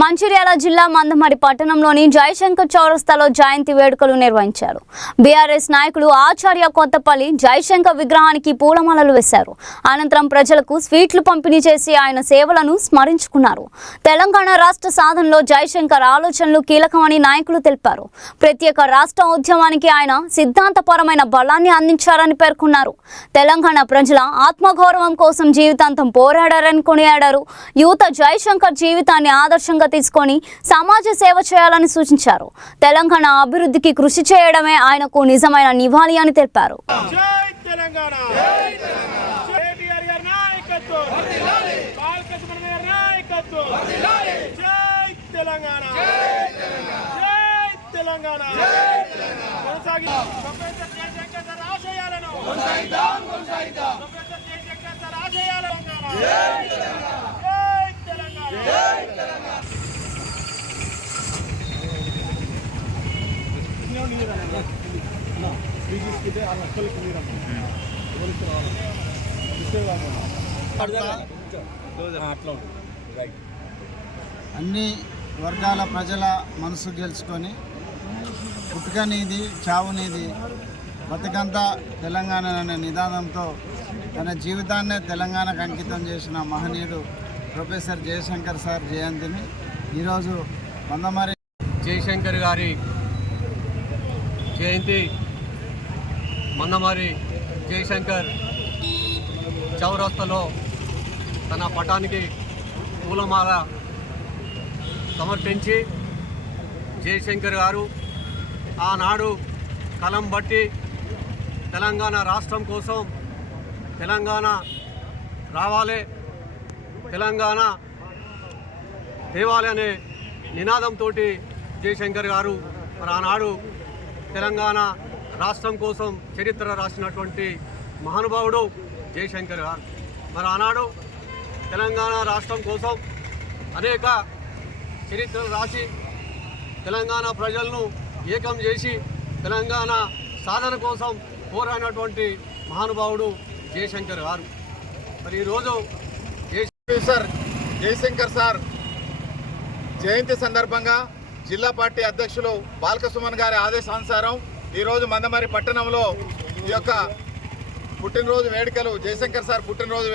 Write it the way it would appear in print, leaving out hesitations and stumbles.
మంచిర్యాల జిల్లా మందమరి పట్టణంలోని జయశంకర్ చౌరస్తాలో జయంతి వేడుకలు నిర్వహించారు. బీఆర్ఎస్ నాయకులు ఆచార్య కొత్తపల్లి జయశంకర్ విగ్రహానికి పూలమాలలు వేశారు. అనంతరం ప్రజలకు స్వీట్లు పంపిణీ చేసి ఆయన సేవలను స్మరించుకున్నారు. తెలంగాణ రాష్ట్ర సాధనలో జయశంకర్ ఆలోచనలు కీలకమని నాయకులు తెలిపారు. ప్రత్యేక రాష్ట్ర ఉద్యమానికి ఆయన సిద్ధాంతపరమైన బలాన్ని అందించారని పేర్కొన్నారు. తెలంగాణ ప్రజల ఆత్మగౌరవం కోసం జీవితాంతం పోరాడారని కొనియాడారు. యువత జయశంకర్ జీవితాన్ని ఆదర్శంగా తీసుకొని సమాజ సేవ చేయాలని సూచించారు. తెలంగాణ అభివృద్ధికి కృషి చేయడమే ఆయనకు నిజమైన నివాళి అని తెలిపారు. అన్ని వర్గాల ప్రజల మనసు గెలుచుకొని పుట్టుకనిది చావునిది బతుకంతా తెలంగాణ అనే నిదానంతో తన జీవితాన్నే తెలంగాణకు అంకితం చేసిన మహనీయుడు ప్రొఫెసర్ జయశంకర్ సార్ జయంతిని ఈరోజు మందమరి జయశంకర్ గారి జయంతి మందమరి జయశంకర్ చౌరస్తాలో తన పటానికి పూలమాల సమర్పించి జయశంకర్ గారు ఆనాడు కలం బట్టి తెలంగాణ రాష్ట్రం కోసం తెలంగాణ రావాలి, తెలంగాణ తేవాలి అనే నినాదంతో జయశంకర్ గారు మరి ఆనాడు తెలంగాణ రాష్ట్రం కోసం చరిత్ర రాసినటువంటి మహానుభావుడు జయశంకర్ గారు. మరి ఆనాడు తెలంగాణ రాష్ట్రం కోసం అనేక చరిత్ర రాసి తెలంగాణ ప్రజలను ఏకం చేసి తెలంగాణ సాధన కోసం పోరాడినటువంటి మహానుభావుడు జయశంకర్ గారు. మరి ఈరోజు జయశంకర్ సార్ జయంతి సందర్భంగా జిల్లా పార్టీ అధ్యక్షులు బాలకసుమన్ గారి ఆదేశానుసారం ఈరోజు మందమరి పట్టణంలో ఈ యొక్క పుట్టినరోజు వేడుకలు జయశంకర్ సార్ పుట్టినరోజు